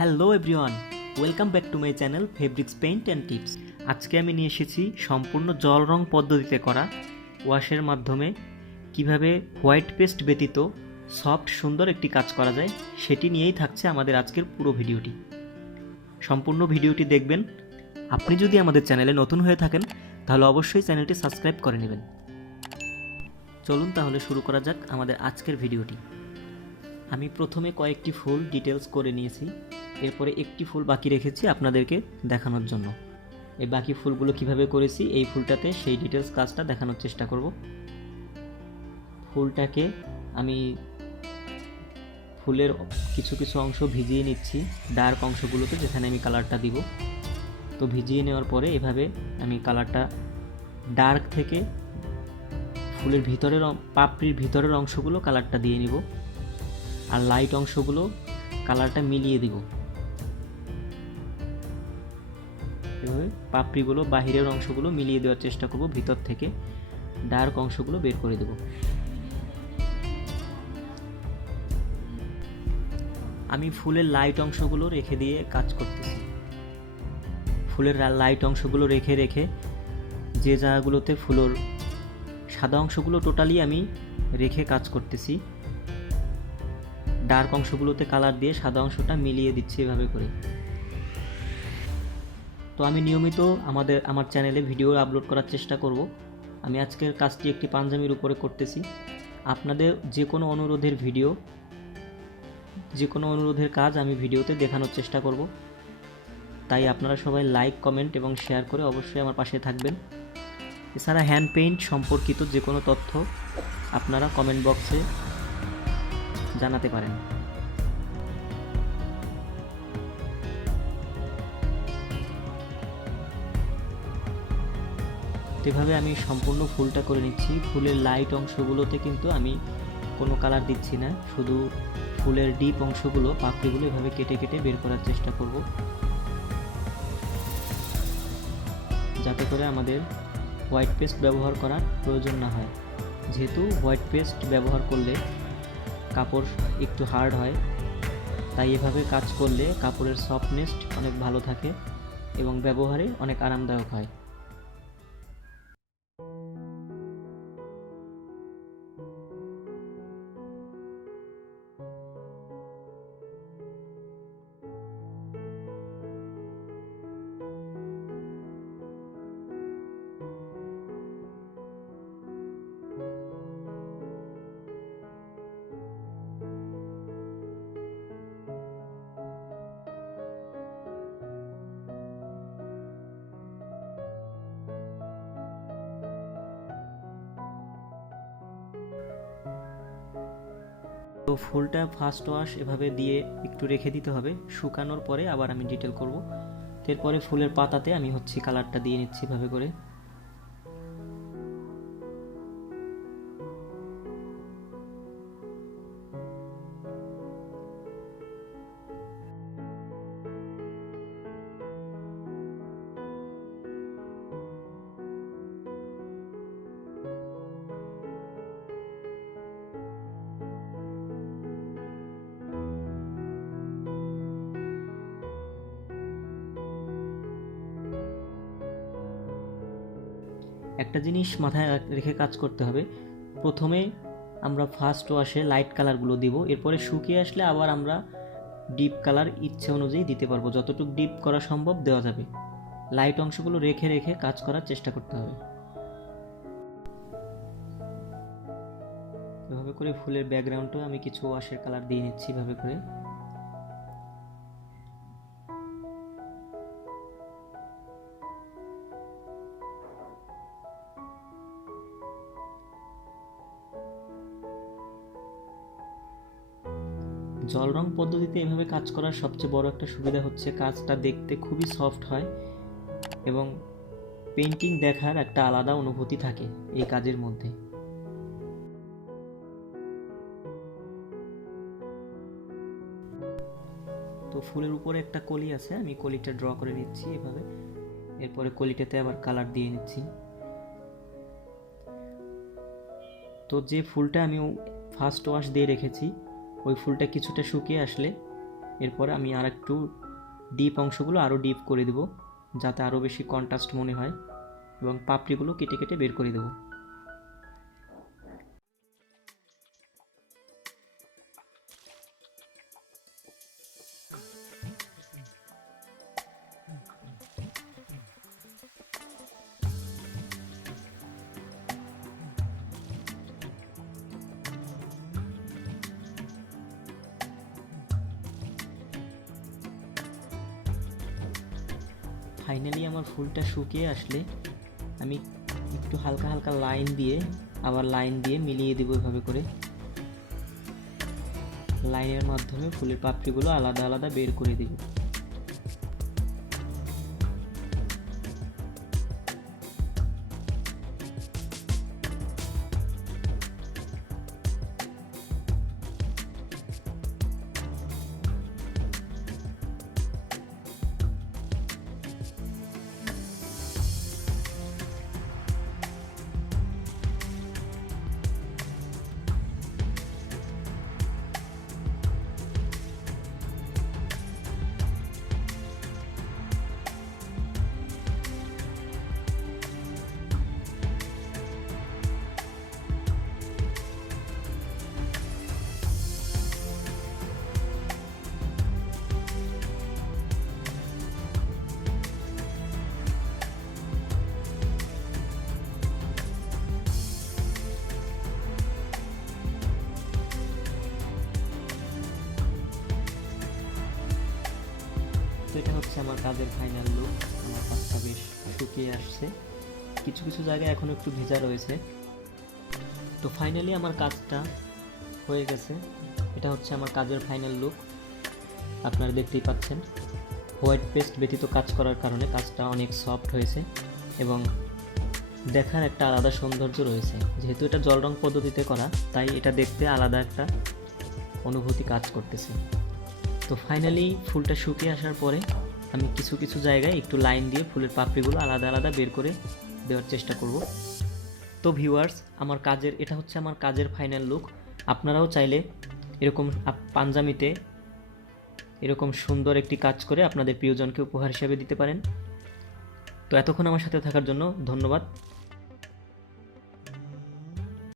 Hello everyone, welcome back to my channel fabrics paint and tips. আজকে আমি নিয়ে এসেছি সম্পূর্ণ জল রং পদ্ধতিতে করা ওয়াশের মাধ্যমে কিভাবে হোয়াইট পেস্ট ব্যতীত সফট সুন্দর একটি কাজ করা যায়, সেটি নিয়েই থাকছে আমাদের আজকের পুরো ভিডিওটি। সম্পূর্ণ ভিডিওটি দেখবেন। আপনি যদি আমাদের চ্যানেলে নতুন হয়ে থাকেন তাহলে অবশ্যই চ্যানেলটি সাবস্ক্রাইব করে নেবেন। চলুন তাহলে শুরু করা যাক আমাদের আজকের ভিডিওটি। আমি প্রথমে কয়েকটি ফুল ডিটেলস করে নিয়েছি, এরপরে একটি ফুল বাকি রেখেছি আপনাদেরকে দেখানোর জন্য। এই বাকি ফুলগুলো কিভাবে করেছি এই ফুলটাতে সেই ডিটেলস কাজটা দেখানোর চেষ্টা করব। ফুলটাকে আমি ফুলের কিছু কিছু অংশ ভিজিয়ে নিচ্ছি, ডার্ক অংশগুলোতে যেখানে আমি কালারটা দিব। তো ভিজিয়ে নেওয়ার পরে এভাবে আমি কালারটা ডার্ক থেকে ফুলের ভিতরের পাপড়ির ভিতরের অংশগুলো কালারটা দিয়ে নিব, আর লাইট অংশগুলো কালারটা মিলিয়ে দিব। এভাবে পাপড়িগুলো বাহিরের অংশগুলো মিলিয়ে দেওয়ার চেষ্টা করব, ভিতর থেকে ডার্ক অংশগুলো বের করে দেব। আমি ফুলের লাইট অংশগুলো রেখে দিয়ে কাজ করতেছি। ফুলের লাইট অংশগুলো রেখে রেখে যে জায়গাগুলোতে ফুলের সাদা অংশগুলো টোটালি আমি রেখে কাজ করতেছি, ডার্ক অংশগুলোতে কালার দিয়ে সাদা অংশটা মিলিয়ে দিচ্ছি এভাবে করে। তো আমি নিয়মিত আমার চ্যানেলে ভিডিও আপলোড করার চেষ্টা করব। আমি আজকের কাজটি একটি পাঞ্জাবির উপরে করতেছি। আপনাদের যে কোনো অনুরোধের কাজ আমি ভিডিওতে দেখানোর চেষ্টা করব, তাই আপনারা সবাই লাইক, কমেন্ট এবং শেয়ার করে অবশ্যই আমার পাশে থাকবেন। এছাড়া হ্যান্ড পেইন্ট সম্পর্কিত যে কোনো তথ্য আপনারা কমেন্ট বক্সে জানাতে পারেন। এভাবে আমি সম্পূর্ণ ফুলটা করে নিচ্ছি। ফুলের লাইট অংশগুলোতে কিন্তু আমি কোনো কালার দিচ্ছি না, শুধু ফুলের ডিপ অংশগুলো, পাপড়িগুলো এভাবে কেটে কেটে বের করার চেষ্টা করব, যাতে করে আমাদের হোয়াইট পেস্ট ব্যবহার করার প্রয়োজন না হয়। যেহেতু হোয়াইট পেস্ট ব্যবহার করলে কাপড় একটু হার্ড হয়, তাই এভাবে কাজ করলে কাপড়ের সফটনেস অনেক ভালো থাকে এবং ব্যবহারে অনেক আরামদায়ক হয়। তো ফুলটা ফার্স্ট ওয়াশ এভাবে দিয়ে একটু রেখে দিতে হবে, শুকানোর পরে আবার আমি ডিটেল করব। এরপরে ফুলের পাতাতে আমি কালারটা দিয়ে নিচ্ছি এভাবে করে। একটা জিনিস মাথায় রেখে কাজ করতে হবে, প্রথমে আমরা ফার্স্ট ওয়াশে লাইট কালারগুলো দিব, এরপরে শুকিয়ে আসলে আবার আমরা ডিপ কালার ইচ্ছে অনুযায়ী দিতে পারবো, যতটুকু ডিপ করা সম্ভব দেওয়া যাবে। লাইট অংশগুলো রেখে রেখে কাজ করার চেষ্টা করতে হবে। এভাবে করে ফুলের ব্যাকগ্রাউন্ডেও আমি কিছু ওয়াশের কালার দিয়ে নিচ্ছি এভাবে করে। জল রং পদ্ধতিতে এভাবে কাজ করার সবচেয়ে বড় একটা সুবিধা হচ্ছে কাজটা দেখতে খুবই সফট হয় এবং পেইন্টিং দেখার একটা আলাদা অনুভূতি থাকে এই কাজের মধ্যে। তো ফুলের উপরে একটা কলি আছে, আমি কলিটা ড্র করে নিচ্ছি এভাবে, এরপরে কলিটাতে আবার কালার দিয়ে নিচ্ছি। তো যে ফুলটা আমি ফার্স্ট ওয়াশ দিয়ে রেখেছি ওই ফুলটা কিছুটা শুকিয়ে আসলে এরপরে আমি আর একটু ডিপ অংশগুলো আরও ডিপ করে দেব, যাতে আরও বেশি কন্ট্রাস্ট মনে হয়, এবং পাপড়িগুলো কেটে কেটে বের করে দেব। ফাইনালি আমার ফুলটা শুকিয়ে আসলে আমি একটু হালকা হালকা লাইন দিয়ে আবার লাইন দিয়ে মিলিয়ে দেবো এভাবে করে। লাইনের মাধ্যমে ফুলের পাপড়িগুলো আলাদা আলাদা বের করে দেব। তো এটা হচ্ছে আমার কাজের ফাইনাল লুক। আমার কাজটা বেশ শুকিয়ে আসছে, কিছু কিছু জায়গায় এখন একটু ভেজা রয়েছে। তো ফাইনালি আমার কাজটা হয়ে গেছে। এটা হচ্ছে আমার কাজের ফাইনাল লুক। আপনারা দেখতেই পাচ্ছেন হোয়াইট পেস্ট ব্যতীত কাজ করার কারণে কাজটা অনেক সফট হয়েছে এবং দেখার একটা আলাদা সৌন্দর্য রয়েছে। যেহেতু এটা জল রং পদ্ধতিতে করা, তাই এটা দেখতে আলাদা একটা অনুভূতি কাজ করতেছে। তো ফাইনালি ফুলটা শুকিয়ে আসার পরে আমি কিছু কিছু জায়গায় একটু লাইন দিয়ে ফুলের পাপড়িগুলো আলাদা আলাদা বের করে দেওয়ার চেষ্টা করব। তো ভিউয়ার্স, এটা হচ্ছে আমার কাজের ফাইনাল লুক। আপনারাও চাইলে এরকম পাঞ্জাবিতে এরকম সুন্দর একটি কাজ করে আপনাদের প্রিয়জনকে উপহার হিসেবে দিতে পারেন। তো এতক্ষণ আমার সাথে থাকার জন্য ধন্যবাদ।